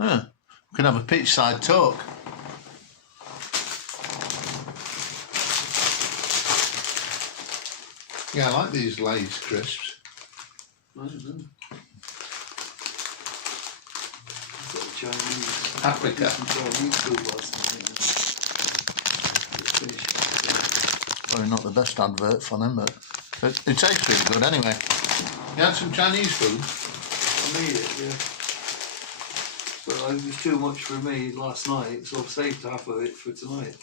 Huh. We can have a pitch side talk. Yeah, I like these Lay's crisps. I don't know. I've got the Chinese. Africa. Some Chinese food last night. Finished. Probably not the best advert for them, but it tastes pretty good anyway. You had some Chinese food? I made it, yeah. But it was too much for me last night, so I've saved half of it for tonight.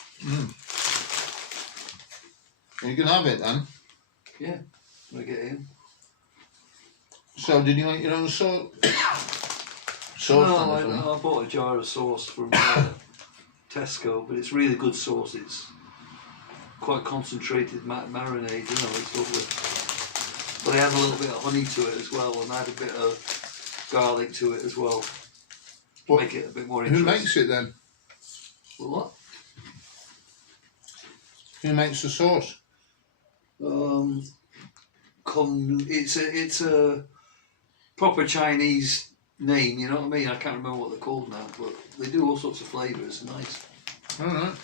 You can have it then. Yeah, when I get in. So did you make your own sauce? No, I bought a jar of sauce from Tesco, but it's really good sauce. It's quite concentrated marinade, you know, it's lovely. But I add a little bit of honey to it as well, and add a bit of garlic to it as well. What? Make it a bit more interesting. Who makes it then? Well, what? Who makes the sauce? It's a proper Chinese name, you know what I mean? I can't remember what they're called now, but they do all sorts of flavours, nice. Alright.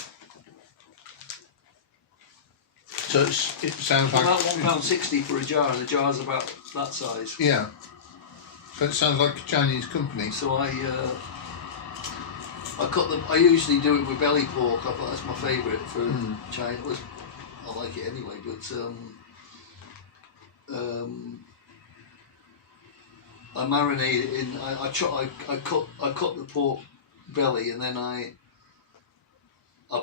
So it sounds like... About £1.60 for a jar, and the jar's about that size. Yeah. So it sounds like a Chinese company. So I cut them. I usually do it with belly pork. I thought that's my favourite for China. I like it anyway, but I marinate it in. I cut the pork belly, and then I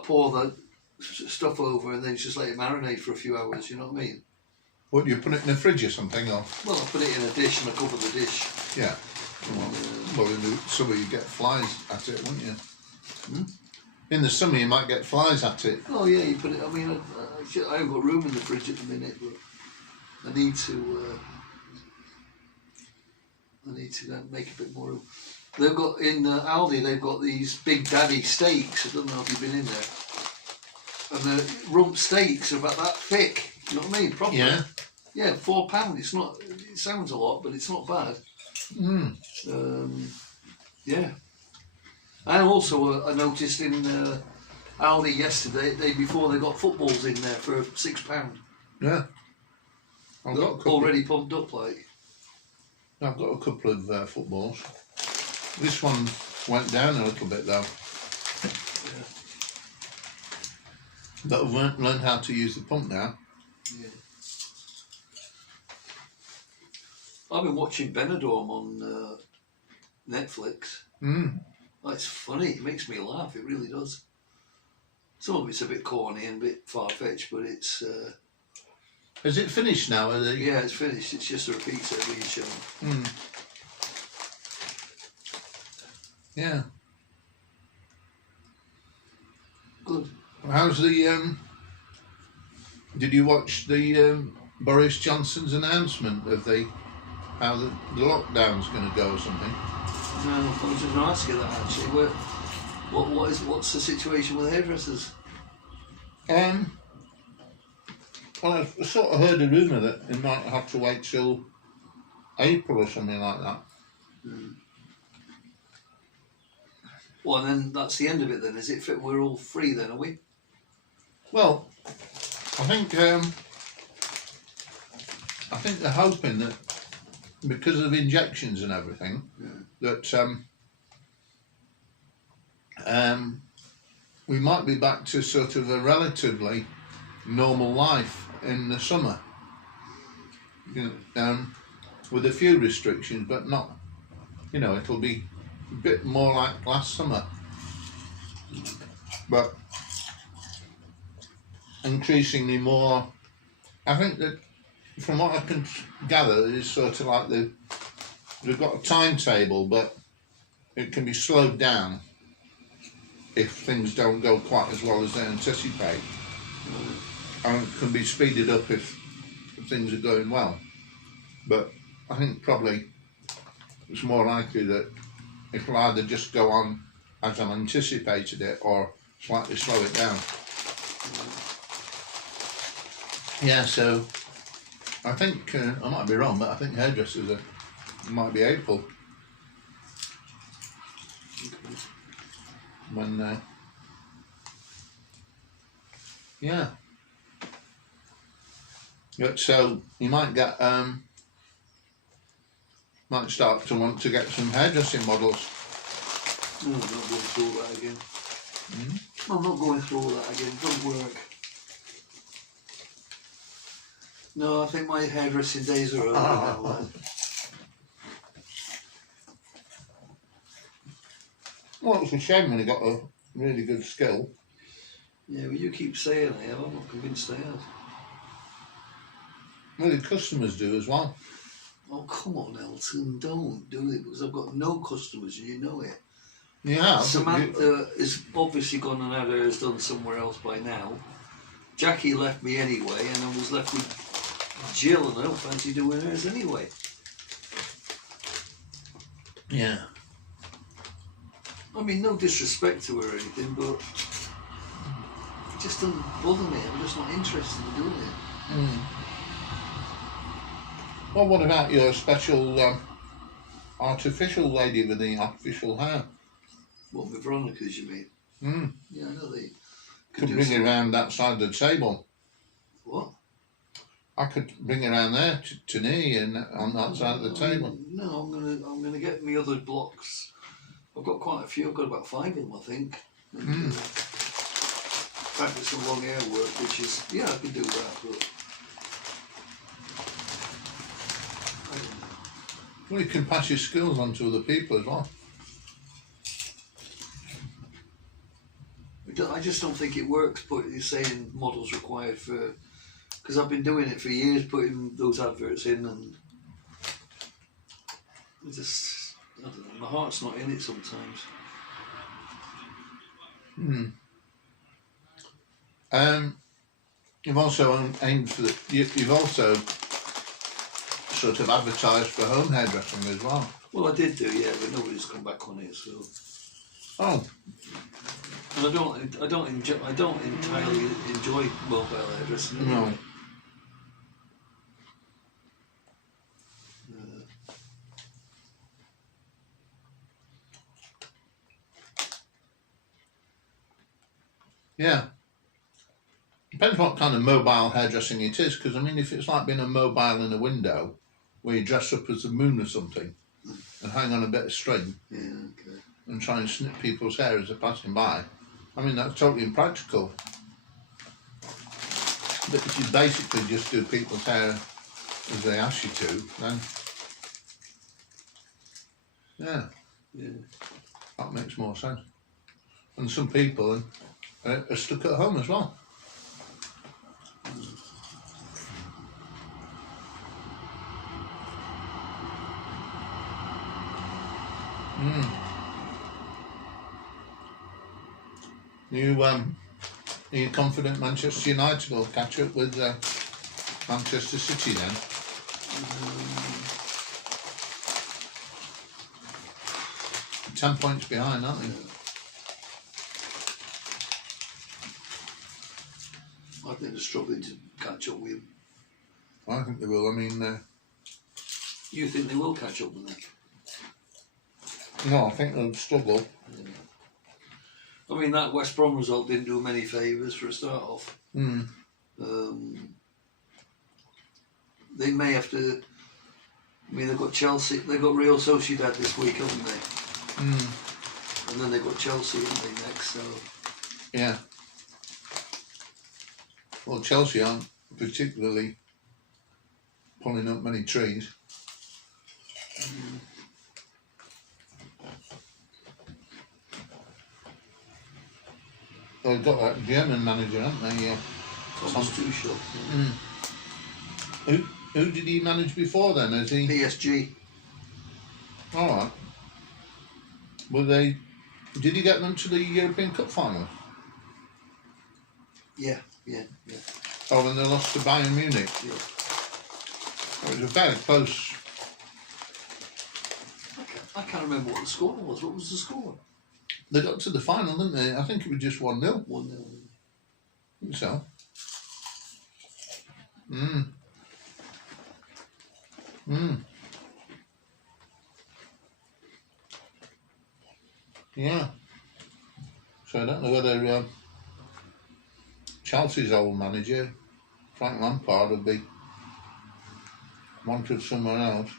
pour the stuff over, and then just let it marinate for a few hours. You know what I mean? What, do you put it in the fridge or something? Or? Well, I put it in a dish and I cover the dish. Yeah. Well, in the summer you get flies at it, wouldn't you? In the summer you might get flies at it. Oh yeah, you put it. I mean, I haven't got room in the fridge at the minute, but I need to make a bit more room. They've got in Aldi. They've got these Big Daddy steaks. I don't know if you've been in there. And the rump steaks are about that thick. You know what I mean? Proper. Yeah. Yeah, £4. It's not. It sounds a lot, but it's not bad. Yeah. And also, I noticed in Aldi yesterday, day before, they got footballs in there for £6. Yeah. I've got a couple. Already pumped up, like. I've got a couple of footballs. This one went down a little bit though. Yeah. But I've learned how to use the pump now. Yeah. I've been watching Benidorm on Netflix. Oh, it's funny. It makes me laugh. It really does. Some of it's a bit corny and a bit far-fetched, but it's... Is it finished now? Yeah, it's finished. It's just a repeat every show. Yeah. Good. How's the... Did you watch the Boris Johnson's announcement of how the lockdown's going to go or something? No, I was just going to ask you that actually. What's the situation with hairdressers? Well, I sort of heard a rumour that it might have to wait till April or something like that. Well, and then that's the end of it then, is it? We're all free then, are we? Well, I think they're hoping that because of injections and everything, that we might be back to sort of a relatively normal life in the summer, with a few restrictions, but not, it'll be a bit more like last summer, but increasingly more. I think that from what I can gather, it's sort of like they've got a timetable, but it can be slowed down if things don't go quite as well as they anticipate. And it can be speeded up if things are going well. But I think probably it's more likely that it'll either just go on as I anticipated it or slightly slow it down. Yeah, so I think, I might be wrong, but I think hairdressers might be April. when yeah. But so you might get might start to want to get some hairdressing models. No, I'm not going through all that again. I'm not going through all that again. It doesn't work. No, I think my hairdressing days are over now, man. Well, it's a shame when you got a really good skill. Yeah, but you keep saying I have. I'm not convinced I have. Well, the customers do as well. Oh, come on, Elton, don't do it, because I've got no customers and you know it. Yeah. Samantha is obviously gone and had hers done somewhere else by now. Jackie left me anyway, and I was left with Jill, and I don't fancy doing hers anyway. Yeah. I mean, no disrespect to her or anything, but it just doesn't bother me. I'm just not interested in doing it. Well, what about your special artificial lady with the artificial hair? What, with Veronica's, you mean? Yeah, I know they Could bring it around that side of the table. What? I could bring it around there to me and on that side of the table. No, I'm gonna get me other blocks. I've got quite a few. I've got about 5 of them, I think. And, practice some long hair work, which is I can do that, but I don't know. Well, you can pass your skills on to other people as well. I just don't think it works. But you're saying models required for, because I've been doing it for years, putting those adverts in, and I don't know. My heart's not in it sometimes. You've also aimed for you've also sort of advertised for home hairdressing as well. Well, I did do, yeah, but nobody's come back on it, so. Oh. And I don't entirely enjoy mobile hairdressing. No. Yeah. Depends what kind of mobile hairdressing it is, because I mean, if it's like being a mobile in a window, where you dress up as a moon or something, and hang on a bit of string, and try and snip people's hair as they're passing by, I mean, that's totally impractical. But if you basically just do people's hair as they ask you to, then yeah, that makes more sense. And some people are stuck at home as well. Are you confident Manchester United will catch up with Manchester City then? 10 points behind, aren't they? I think they're struggling to catch up with him. I think they will. I mean, you think they will catch up with them? No, I think they'll struggle. Yeah. I mean, that West Brom result didn't do them any favours for a start off. They may have to. I mean, they've got Chelsea, they've got Real Sociedad this week, haven't they? And then they've got Chelsea, haven't they, next? So. Yeah. Well, Chelsea aren't particularly pulling up many trees. They've got that German manager, haven't they? Yeah. Thomas Tuchel. Who did he manage before then? Is he PSG? All right. Were they? Did he get them to the European Cup final? Yeah. Oh, when they lost to Bayern Munich. Yeah. It was a very close. I can't remember what the score was. What was the score? They got to the final, didn't they? I think it was just 1-0. 1-0. I think so. Yeah. So I don't know whether Chelsea's old manager, Frank Lampard, would be wanted somewhere else.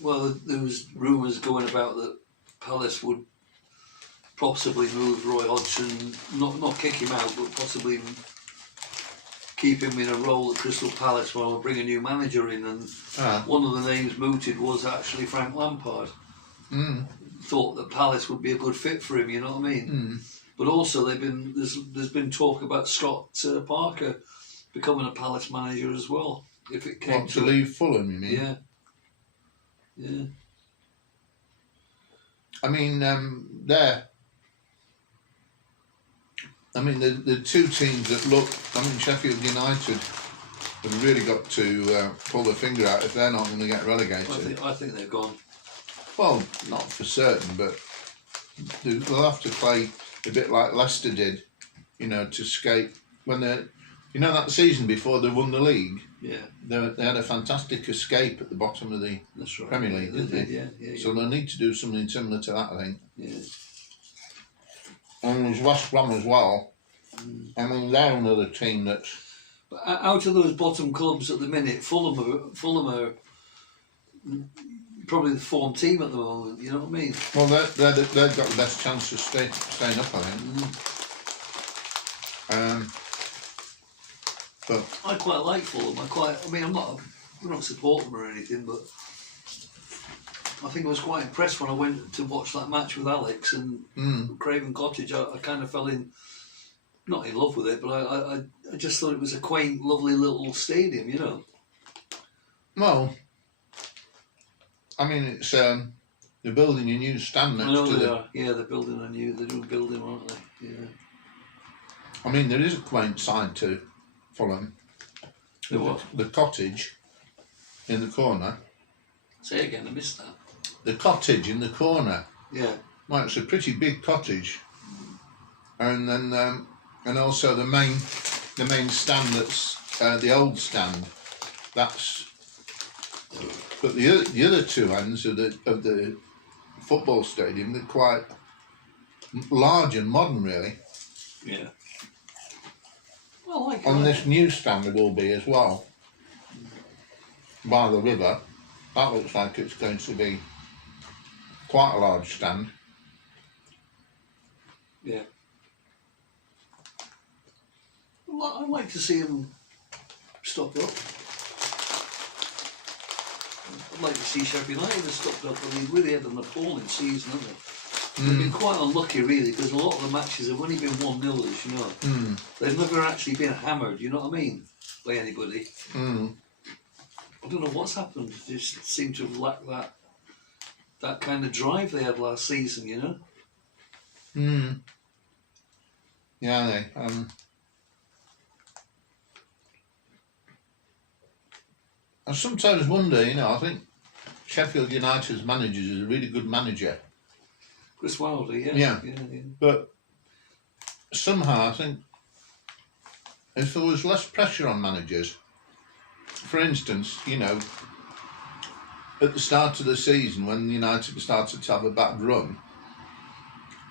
Well, there was rumours going about that Palace would possibly move Roy Hodgson, not kick him out, but possibly keep him in a role at Crystal Palace while we bring a new manager in. And one of the names mooted was actually Frank Lampard. Thought that Palace would be a good fit for him. You know what I mean? But also there's been talk about Scott Parker becoming a Palace manager as well. If it came to leave Fulham, you mean? Yeah. Yeah. I mean, the two teams that look. I mean, Sheffield United have really got to pull their finger out if they're not going to get relegated. I think they're gone. Well, not for certain, but they'll have to play a bit like Leicester did, you know, to escape when they. You know that season before they won the league? Yeah. They had a fantastic escape at the bottom of the Premier League, didn't they? Yeah. So they'll need to do something similar to that, I think. Yeah. And there's West Brom as well. I mean, they're another team that's... But out of those bottom clubs at the minute, Fulham are probably the form team at the moment, you know what I mean? Well, they've got the best chance of staying up, I think. But I quite like Fulham. I'm not support them or anything, but I think I was quite impressed when I went to watch that match with Alex and Craven Cottage. I kind of fell not in love with it, but I just thought it was a quaint, lovely little stadium, you know. Well, I mean, it's they're building a new stand next to they are. Yeah, they're building they're doing building, aren't they? Yeah. I mean, there is a quaint side to Fulham. The cottage in the corner. Say again, I missed that. The cottage in the corner. Yeah. Well, it's a pretty big cottage. And then and also the main stand that's the old stand. That's but the other two ends of the football stadium, they're quite large and modern, really. Yeah. Well, on this new stand there will be as well by the river. That looks like it's going to be quite a large stand. Yeah. I'd like to see them stock up. I'd like to see Sheffield United have stocked up. I mean, really had an appalling season, haven't they? They've been quite unlucky, really, because a lot of the matches have only been 1-0-ish, you know. They've never actually been hammered, you know what I mean, by anybody. I don't know what's happened. They just seem to have lacked that kind of drive they had last season, you know. Yeah, they. I sometimes wonder, you know, I think Sheffield United's manager is a really good manager. Chris Wilder, yeah. But somehow I think if there was less pressure on managers, for instance, you know, at the start of the season when United started to have a bad run,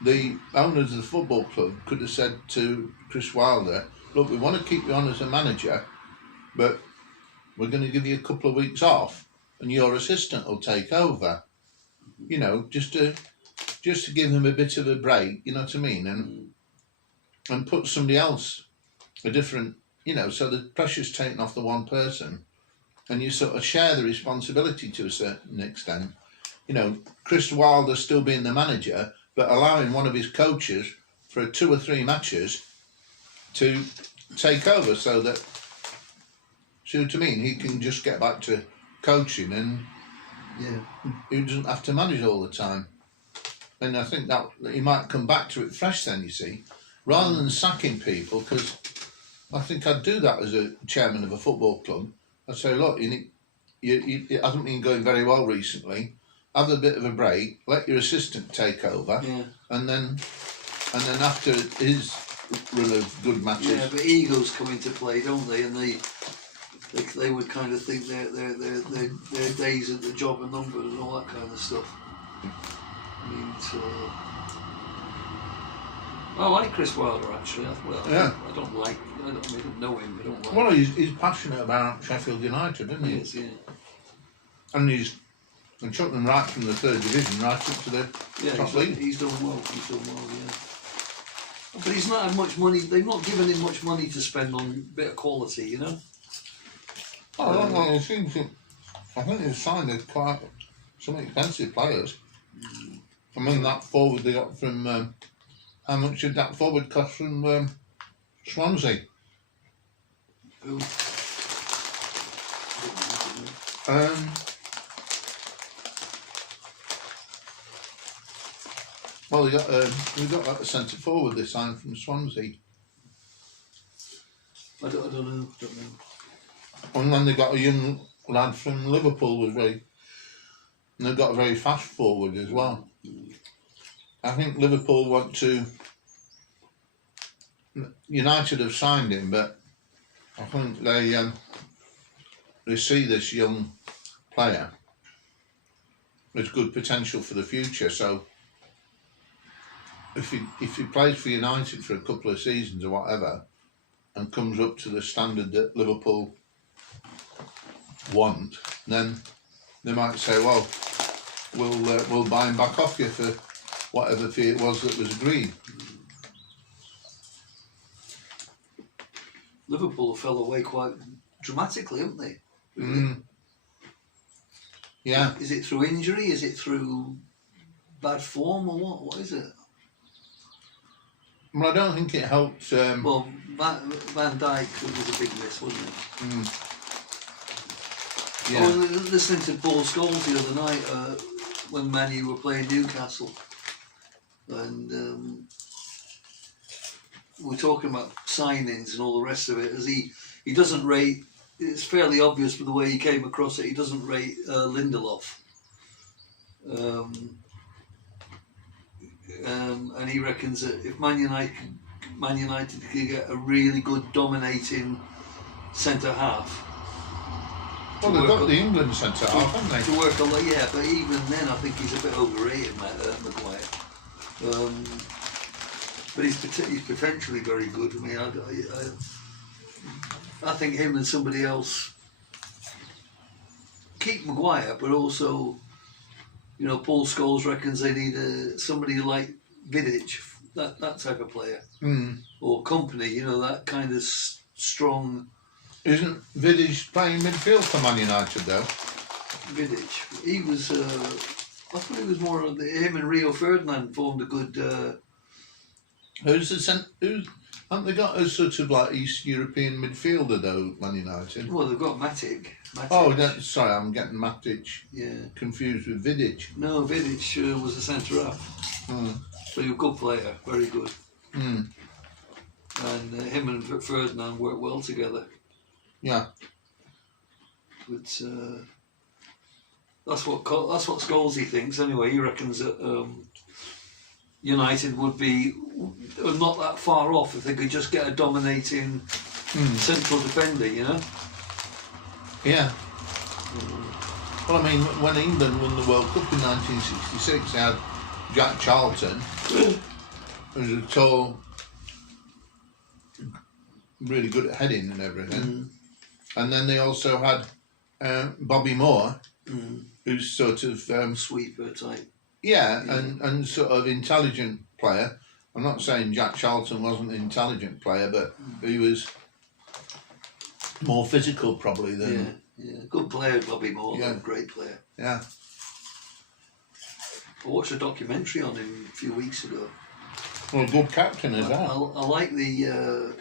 the owners of the football club could have said to Chris Wilder, look, we want to keep you on as a manager, but we're going to give you a couple of weeks off and your assistant will take over. You know, just to give them a bit of a break, you know what I mean? And put somebody else, a different, you know, so the pressure's taken off the one person and you sort of share the responsibility to a certain extent. You know, Chris Wilder still being the manager, but allowing one of his coaches for 2 or 3 matches to take over so that, see what I mean? He can just get back to coaching and he doesn't have to manage all the time. And I think that he might come back to it fresh then, you see, rather than sacking people, because I think I'd do that as a chairman of a football club. I'd say, look, it hasn't been going very well recently. Have a bit of a break, let your assistant take over, and then after his run of good matches. Yeah, but egos come into play, don't they? And they would kind of think their days at the job are numbered and all that kind of stuff. I mean, I like Chris Wilder actually. Yeah. I don't know him. I don't like. Well, he's passionate about Sheffield United, isn't he? Yes, yeah. And and took them right from the third division right up to the top league. He's done well. Yeah. But he's not had much money. They've not given him much money to spend on a bit of quality, you know. I don't know. It seems to. I think they've signed quite some expensive players. I mean, that forward they got from. How much did that forward cost from Swansea? Who? Well, we got like a centre forward they signed from Swansea. I don't know. And then they got a young lad from Liverpool and they've got a very fast forward as well. I think Liverpool want to. United have signed him, but I think they see this young player as good potential for the future. So if he plays for United for a couple of seasons or whatever, and comes up to the standard that Liverpool want, then they might say, well, we'll buy him back off you for whatever fee it was that was agreed. Liverpool fell away quite dramatically, haven't they? Yeah. Is it through injury? Is it through bad form or what? What is it? Well, I don't think it helped. Well, Van Dijk was a big miss, wasn't it? Yeah. I was listening to Paul Scholes the other night when Man U were playing Newcastle, and we're talking about signings and all the rest of it. As he doesn't rate. It's fairly obvious from the way he came across it. He doesn't rate Lindelof, and he reckons that if Man United could get a really good dominating centre half. Well, they've got the England centre half, haven't they? To work a lot, yeah. But even then, I think he's a bit overrated, Maguire. But he's potentially very good. I mean, I think him and somebody else keep Maguire, but also, you know, Paul Scholes reckons they need somebody like Vidic, that type of player, or Company. You know, that kind of strong. Isn't Vidic playing midfield for Man United though? Vidic, he was. I thought he was more of him and Rio Ferdinand formed a good. Haven't they got a sort of like East European midfielder though, Man United? Well, they've got Matic. Oh, sorry, I'm getting Matic confused with Vidic. No, Vidic was a centre half. But he was a good player, very good. And him and Ferdinand worked well together. Yeah. But that's what Scholesy thinks anyway. He reckons that United would be not that far off if they could just get a dominating central defender, you know? Yeah. Well, I mean, when England won the World Cup in 1966, they had Jack Charlton, who was a tall, really good at heading and everything. And then they also had Bobby Moore, who's sort of... sweeper type. Yeah, and sort of intelligent player. I'm not saying Jack Charlton wasn't an intelligent player, but he was more physical probably than... Yeah. Good player, Bobby Moore. Yeah. Great player. Yeah. I watched a documentary on him a few weeks ago. Well, a good captain as well. I like the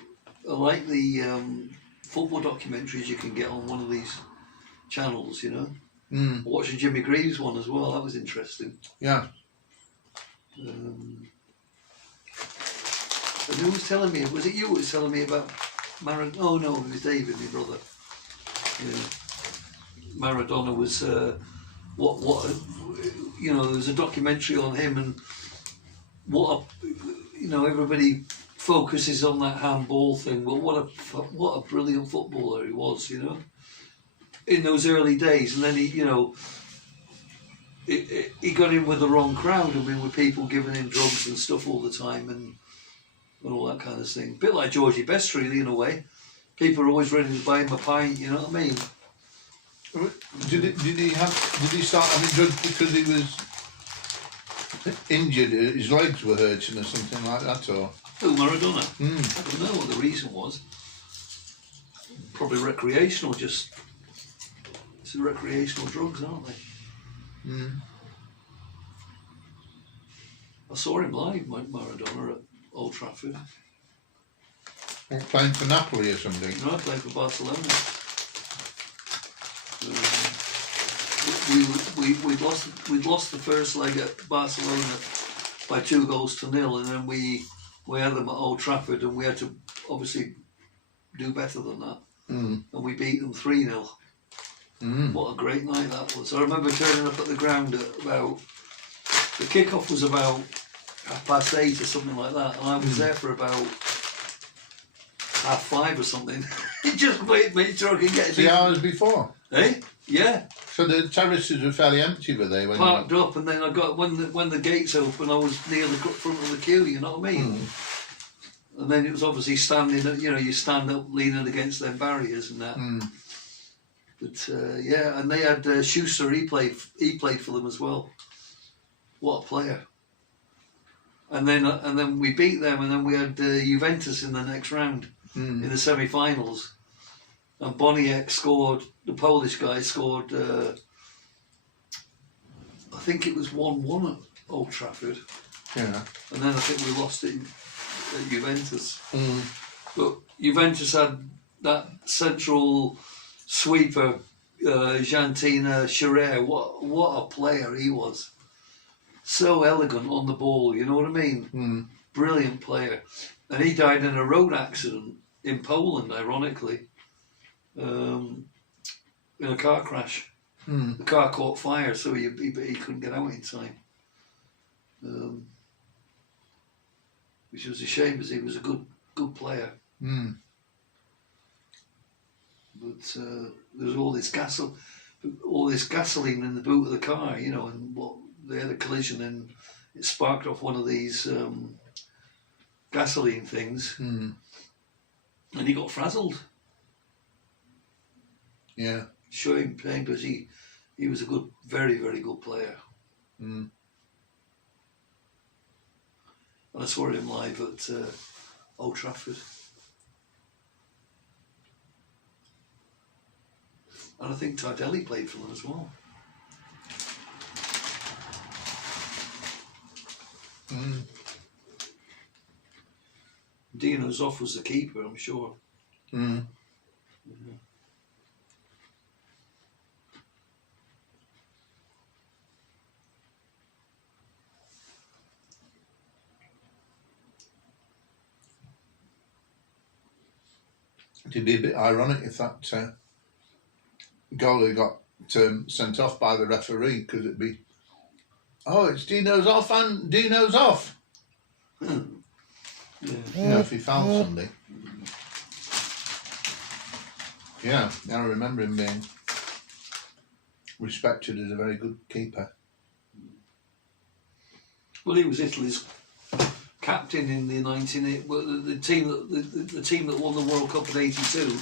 football documentaries you can get on one of these channels, you know. I watched a Jimmy Greaves one as well. That was interesting. Yeah. And who was telling me? Was it you who was telling me about Maradona? Oh no, it was David, my brother. Yeah. Maradona was what you know. There was a documentary on him and everybody focuses on that handball thing. But what a brilliant footballer he was, you know. In those early days, and then he got in with the wrong crowd. I mean, with people giving him drugs and stuff all the time, and and all that kind of thing. A bit like Georgie Best, really, in a way. People are always ready to buy him a pint, you know what I mean? Did he start having drugs because he was injured? His legs were hurting or something like that, or? Who, Maradona? I don't know what the reason was. Probably recreational, just. It's recreational drugs, aren't they? I saw him live, Maradona, at Old Trafford. Playing for Napoli or something? No, playing for Barcelona. We'd lost the first leg at Barcelona by 2-0, and then we had them at Old Trafford, and we had to obviously do better than that. And we beat them 3-0. What a great night that was. I remember turning up at the ground at about, the kickoff was about 8:30 or something like that, and I was there for about 5:30 or something. Just made sure I could get 3 hours before? Eh? Yeah. So the terraces were fairly empty, were they? When parked up, and then I got, when the gates opened, I was near the front of the queue, you know what I mean? And then it was obviously standing, you know, you stand up leaning against them barriers and that. But yeah, and they had Schuster, he played for them as well. What a player. And then we beat them, and then we had Juventus in the next round, in the semi-finals. And Boniek scored, the Polish guy scored, I think it was 1-1 at Old Trafford. Yeah. And then I think we lost it at Juventus. But Juventus had that central sweeper, Jantina Scherer. What a player he was. So elegant on the ball, you know what I mean? Brilliant player. And he died in a road accident in Poland, ironically. In a car crash. The car caught fire, so he couldn't get out in time. Which was a shame, because he was a good player. But there was all this gasoline in the boot of the car, you know, and they had a collision, and it sparked off one of these gasoline things, and he got frazzled. Yeah. Show him playing, but he was a good, very, very good player. And I saw him live at Old Trafford. And I think Tardelli played for them as well. Dino Zoff was the keeper, I'm sure. It'd be a bit ironic if that goalie got sent off by the referee, because it'd be, oh, it's Dino's off and Dino's off. You know, if he fouled somebody. Yeah, I remember him being respected as a very good keeper. Well, he was Italy's captain in the the team that won the World Cup in '82,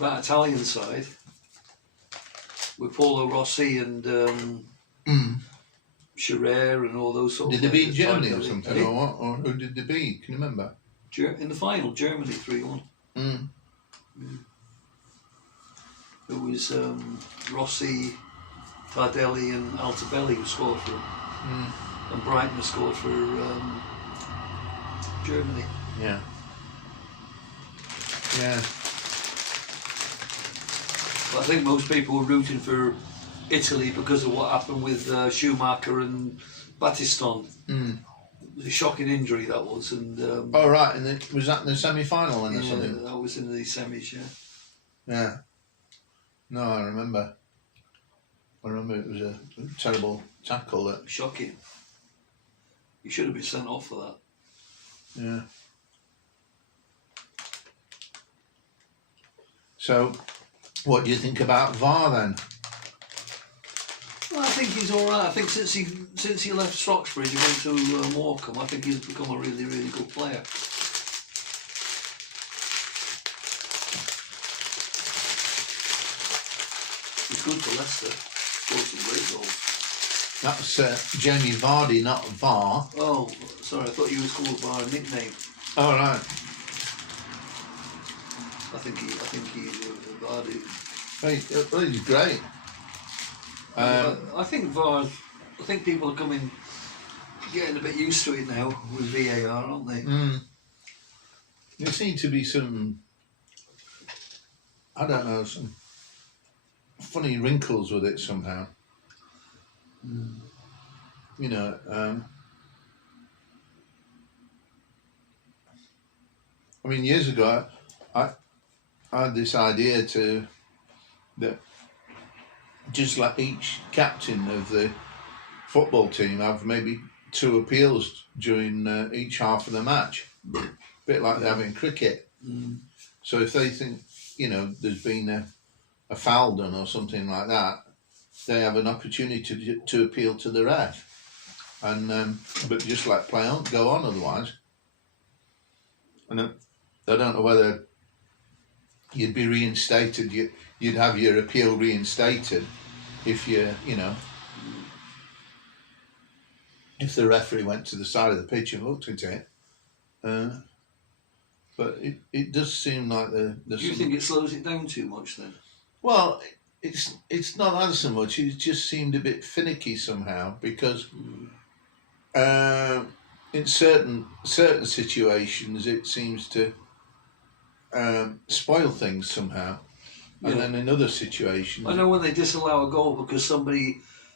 that Italian side, with Paulo Rossi and Scherer and all those sorts. Did they beat Germany or something, or what? Or who did they beat? Can you remember? In the final, Germany 3-1. It was Rossi, Tardelli, and Altobelli who scored for them, and Brighton scored for Germany. Yeah. Yeah. But I think most people were rooting for Italy because of what happened with Schumacher and Battiston. It was a shocking injury, that was. And oh, right. And was that in the semi-final then or something? That was in the semis, yeah. Yeah. No, I remember. It was a terrible tackle. That shocking. He should have been sent off for that. Yeah. So, what do you think about VAR then? Well, I think he's all right. I think since he left Stocksbridge and went to Morecambe, I think he's become a really, really good player. He's good for Leicester. Scored some great goals. That's Jamie Vardy, not VAR. Oh, sorry, I thought you was called by a nickname. All right. I think he's Vardy. He's great. I think VAR. I think people are getting a bit used to it now with VAR, aren't they? There seem to be some, I don't know, some funny wrinkles with it somehow. You know, I mean, years ago, I had this idea that just let each captain of the football team have maybe 2 appeals during each half of the match, a bit like they have in cricket. So if they think, you know, there's been a foul done or something like that, they have an opportunity to appeal to the ref, and but just let play on, go on otherwise. And I don't know whether you'd be reinstated. You'd have your appeal reinstated if if the referee went to the side of the pitch and looked at it. But it does seem like the. Do you think it slows it down too much then? Well, it's not that so much. It just seemed a bit finicky somehow because in certain situations it seems to spoil things somehow, and then in other situations. I know when they disallow a goal because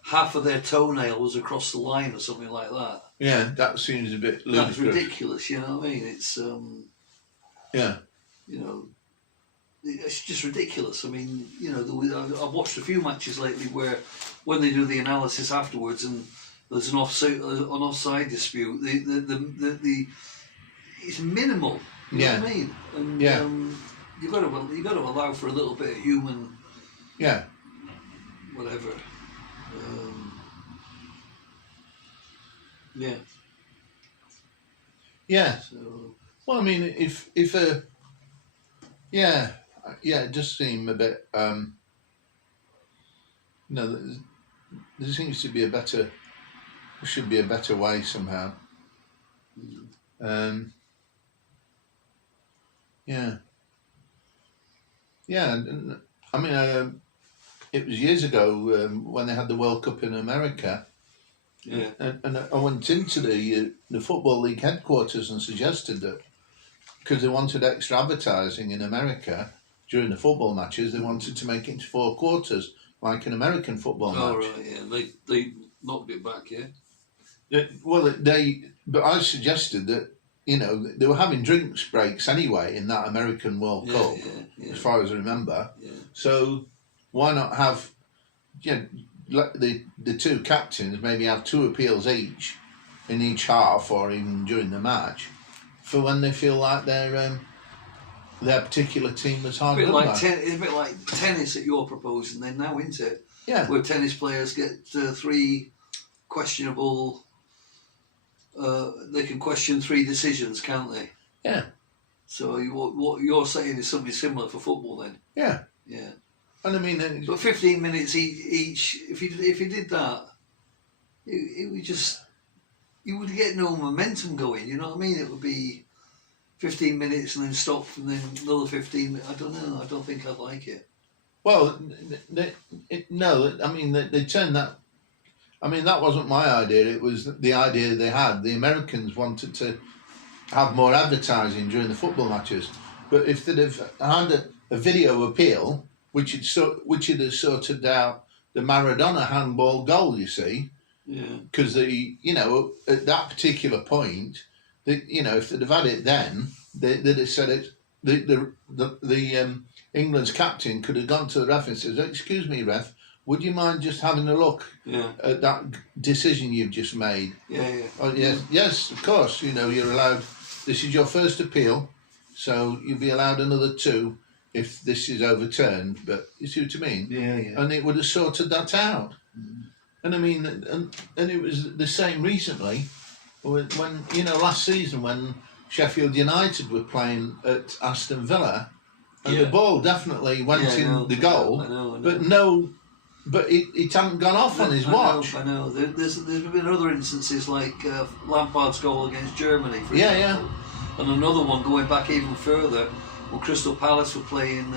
half of their toenail was across the line or something like that. Yeah, that seems a bit ludicrous. That's ridiculous. You know what I mean? It's yeah. You know. It's just ridiculous. I mean, you know, I've watched a few matches lately where, when they do the analysis afterwards, and there's an offside dispute, the it's minimal. You know what I mean? And you've got to allow for a little bit of human. Yeah. Whatever. Yeah. Yeah. So. Well, I mean, if yeah, it does seem a bit. You know, there seems to be should be a better way somehow. Yeah. Yeah, and I mean, it was years ago when they had the World Cup in America. Yeah. And I went into the Football League headquarters and suggested that because they wanted extra advertising in America during the football matches, they wanted to make it into 4 quarters, like an American football match. Oh, right, yeah. They knocked it back, yeah? But I suggested that, you know, they were having drinks breaks anyway in that American World Cup, as far as I remember. Yeah. So why not have, let the 2 captains maybe have 2 appeals each in each half or even during the match for when they feel like their particular team was hard done by. It's a bit like tennis that you're proposing then now, isn't it? Yeah. Where tennis players get 3 questionable. They can question 3 decisions, can't they? Yeah. So what you're saying is something similar for football then? Yeah. Yeah. And I mean, but 15 minutes each. If you did that, it would just, you would get no momentum going. You know what I mean? It would be 15 minutes and then stop, and then another 15. I don't know. I don't think I'd like it. Well, no. I mean, they turned that. I mean, that wasn't my idea. It was the idea they had. The Americans wanted to have more advertising during the football matches, but if they'd have had a video appeal, which had sorted out the Maradona handball goal, you see, because at that particular point, if they'd have had it then, they'd have said it. The England's captain could have gone to the ref and said, "Excuse me, ref, would you mind just having a look at that decision you've just made?" Yeah. Oh, yes, of course. You're allowed. This is your first appeal, so you'll be allowed another 2 if this is overturned. But you see what I mean? Yeah. And it would have sorted that out. And I mean, and it was the same recently when last season when Sheffield United were playing at Aston Villa, and the ball definitely went in the goal, I know. but it hadn't gone off on his watch. I know. There's been other instances like Lampard's goal against Germany, for example, and another one going back even further when Crystal Palace were playing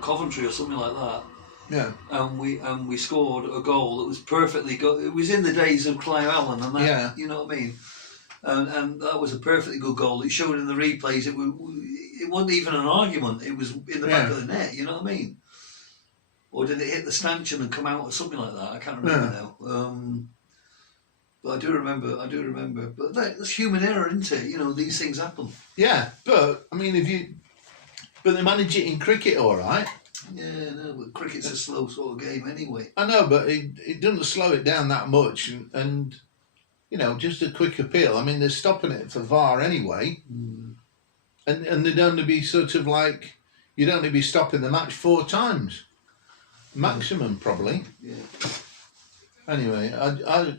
Coventry or something like that. Yeah. And we scored a goal that was perfectly good. It was in the days of Clive Allen and that. You know what I mean? And that was a perfectly good goal. It showed in the replays. It wasn't even an argument. It was in the back of the net. You know what I mean? Or did it hit the stanchion and come out or something like that? I can't remember now. But I do remember. But that's human error, isn't it? You know, these things happen. Yeah, but I mean, but they manage it in cricket, all right. Yeah, no, but cricket's a slow sort of game anyway. I know, but it doesn't slow it down that much, and just a quick appeal. I mean, they're stopping it for VAR anyway, and they'd only be sort of like you'd only be stopping the match 4 times, maximum probably. Yeah. Anyway, I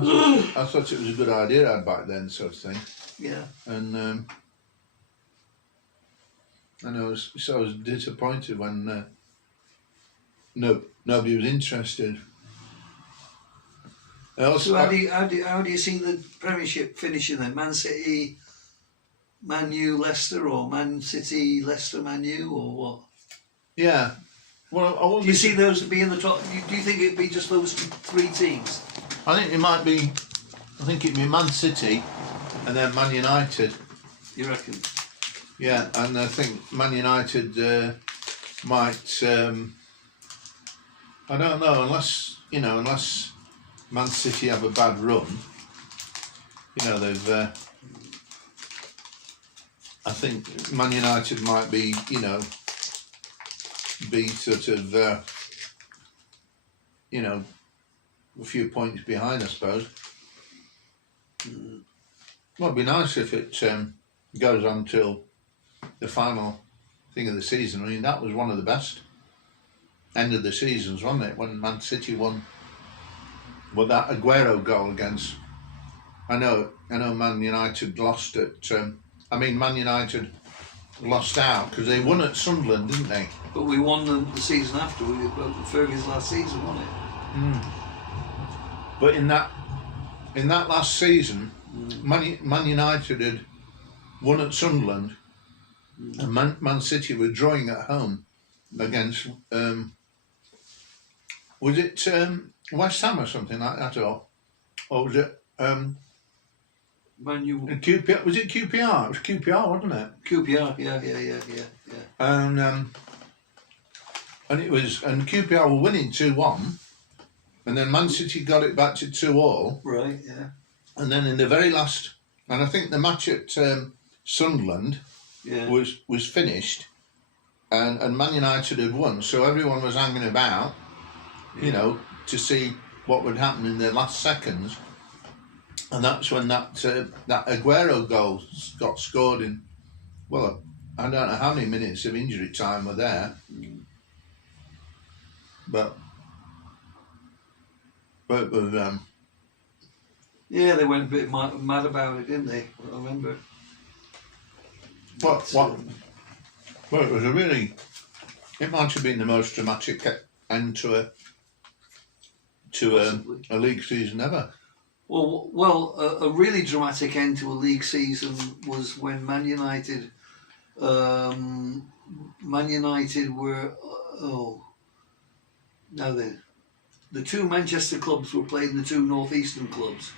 thought it was a good idea I had back then, sort of thing. Yeah. And I was disappointed when nobody was interested. So how do you see the Premiership finishing then? Man City, Man U, Leicester, or Man City, Leicester, Man U, or what? Yeah. Well, do you see those being the top? Do you think it'd be just those 3 teams? I think it might be. I think it'd be Man City, and then Man United. You reckon? Yeah, and I think Man United might. I don't know, unless Man City have a bad run. They've. I think Man United might be, be sort of, a few points behind, I suppose. Well, it'd be nice if it goes on till the final thing of the season. I mean, that was one of the best end of the seasons, wasn't it? When Man City won with that Aguero goal against. I know. Man United lost at. Man United lost out because they won at Sunderland, didn't they? But we won the season after. Fergie's last season, wasn't it? But in that last season, Man United had won at Sunderland, and Man City were drawing at home against. Was it West Ham or something like that, or was it? Man U. QPR, was it QPR? It was QPR, wasn't it? QPR, yeah. And QPR were winning 2-1, and then Man City got it back to 2-2. Right, yeah. And then in the very last, and I think the match at Sunderland was finished, and Man United had won, so everyone was hanging about, to see what would happen in the last seconds. And that's when that Aguero goal got scored in. Well, I don't know how many minutes of injury time were there, but yeah, they went a bit mad about it, didn't they? I remember. Well, it was it might have been the most dramatic end to a league season ever. Well, a really dramatic end to a league season was when Man United were now then, the 2 Manchester clubs were playing the 2 northeastern clubs.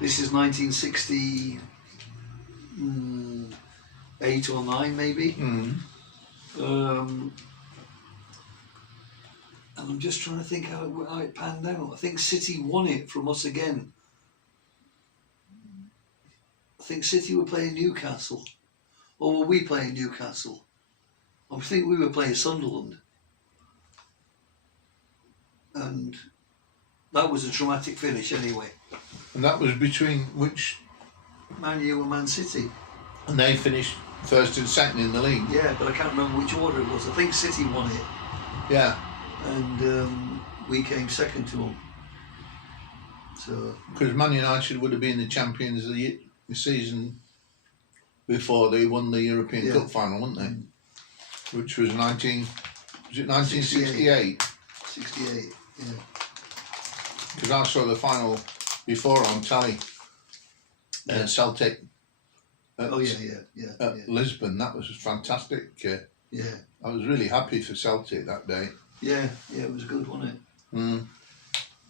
This is 1968 or 9 maybe. And I'm just trying to think how it panned out. I think City won it from us again. I think City were playing Newcastle. Or were we playing Newcastle? I think we were playing Sunderland. And that was a traumatic finish anyway. And that was between which? Man U and Man City. And they finished first and second in the league. Yeah, but I can't remember which order it was. I think City won it. Yeah. And we came second to them. So because Man United would have been the champions of the season before they won the European Cup final, weren't they? Which was 1968? 68, yeah. Because I saw the final before on telly. Celtic. At Lisbon. That was fantastic. Yeah. I was really happy for Celtic that day. Yeah, it was good, wasn't it? Mm.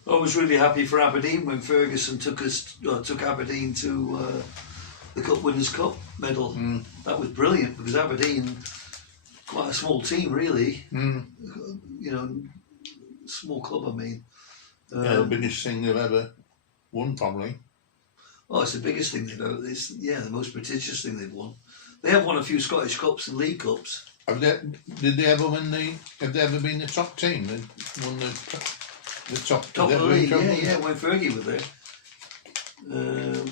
I was really happy for Aberdeen when Ferguson took Aberdeen to the Cup Winners' Cup medal. Mm. That was brilliant because Aberdeen, quite a small team really. Mm. You know, small club. I mean, the biggest thing they've ever won, probably. Oh, it's the biggest thing they've ever. It's, the most prestigious thing they've won. They have won a few Scottish Cups and League Cups. Did they ever win Have they ever been the top team? They won the top of the league. Yeah. When Fergie was there,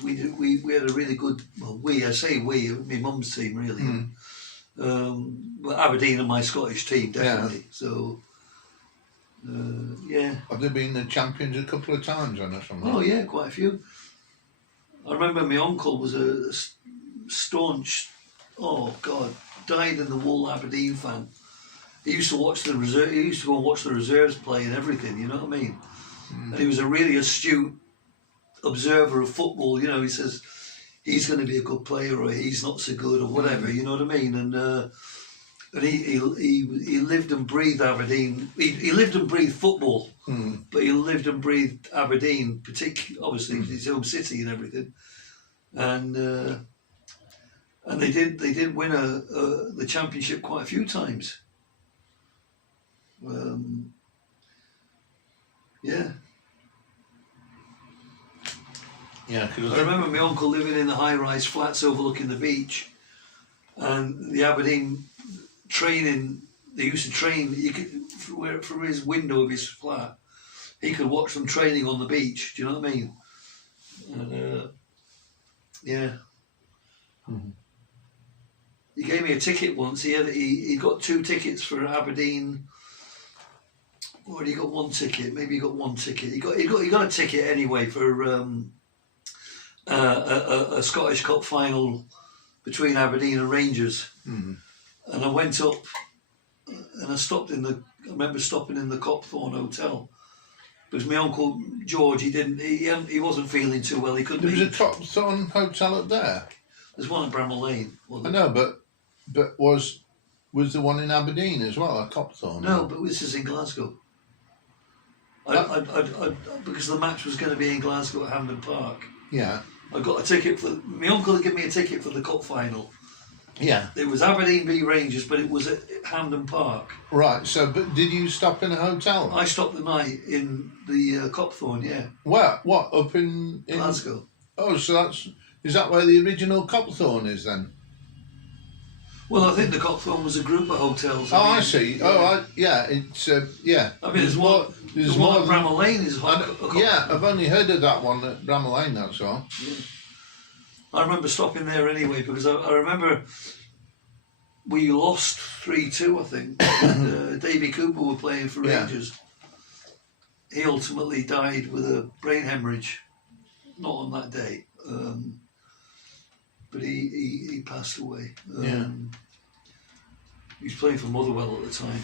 we had a really good. Well, I say we, my mum's team really. Well, Aberdeen and my Scottish team definitely. Yeah. So. Have they been the champions a couple of times then or something? Oh yeah, quite a few. I remember my uncle was a staunch, died in the wool Aberdeen fan. He used to watch the reserve. He used to go and watch the reserves play and everything. You know what I mean? And he was a really astute observer of football. You know, he says he's going to be a good player or he's not so good or whatever. You know what I mean? And he lived and breathed Aberdeen. He lived and breathed football, but he lived and breathed Aberdeen, particularly obviously his home city and everything. And they did win the championship quite a few times. Yeah. Yeah, I remember my uncle living in the high-rise flats overlooking the beach, and the Aberdeen training. They used to train. You could from his window of his flat, he could watch them training on the beach. Do you know what I mean? And yeah. Mm-hmm. He gave me a ticket once. He got 2 tickets for Aberdeen. Or he got 1 ticket. Maybe he got 1 ticket. He got a ticket anyway for a Scottish Cup final between Aberdeen and Rangers. Mm-hmm. And I went up and I remember stopping in the Copthorne Hotel because my uncle George, he wasn't feeling too well. He couldn't. There was a Copthorne Hotel up there. There's one in Bramall Lane. I know, but was the one in Aberdeen as well, a Copthorne? No, but this is in Glasgow. Because the match was going to be in Glasgow at Hampden Park. Yeah. I got a ticket my uncle had given me a ticket for the cup final. Yeah. It was Aberdeen v Rangers, but it was at Hampden Park. Right, so, but did you stop in a hotel? I stopped the night in the Copthorne, yeah. Where? What, up in Glasgow. Oh, so is that where the original Copthorne is then? Well, I think the Copthorne was a group of hotels. I see. Yeah. It's yeah. I mean, there's one at Bramall Lane is yeah, I've only heard of that one at Bramall Lane. That's all. Yeah. I remember stopping there anyway because I remember we lost 3-2. I think Davy Cooper were playing for Rangers. He ultimately died with a brain hemorrhage. Not on that day. But he passed away. He was playing for Motherwell at the time.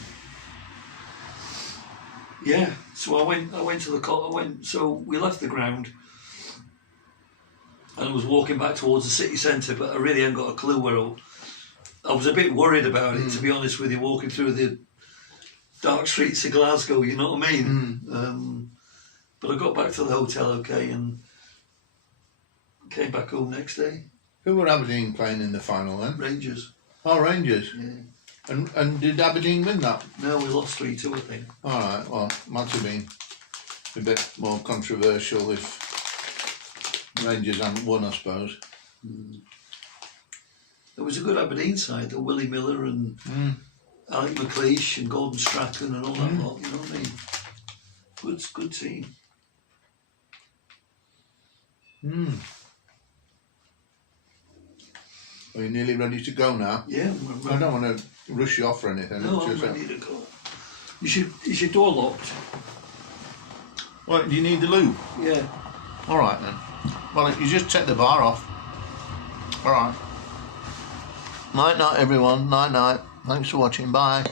Yeah, so I went to the so we left the ground and I was walking back towards the city centre, but I really hadn't got a clue where I was a bit worried about it, to be honest with you, walking through the dark streets of Glasgow, you know what I mean? But I got back to the hotel okay and came back home next day. Who were Aberdeen playing in the final then? Rangers. Oh, Rangers. Yeah. And did Aberdeen win that? No, we lost 3-2, I think. All right. Well, might have been a bit more controversial if Rangers hadn't won, I suppose. There was a good Aberdeen side, though. Willie Miller and Alec McLeish and Gordon Strachan and all that lot. You know what I mean? Good team. Are you nearly ready to go now? Yeah. I don't want to rush you off or anything. No, I'm ready to go. Is your door locked? What, do you need the lube? Yeah. Alright then. Well, you just take the bar off. Alright. Night night everyone. Night night. Thanks for watching. Bye.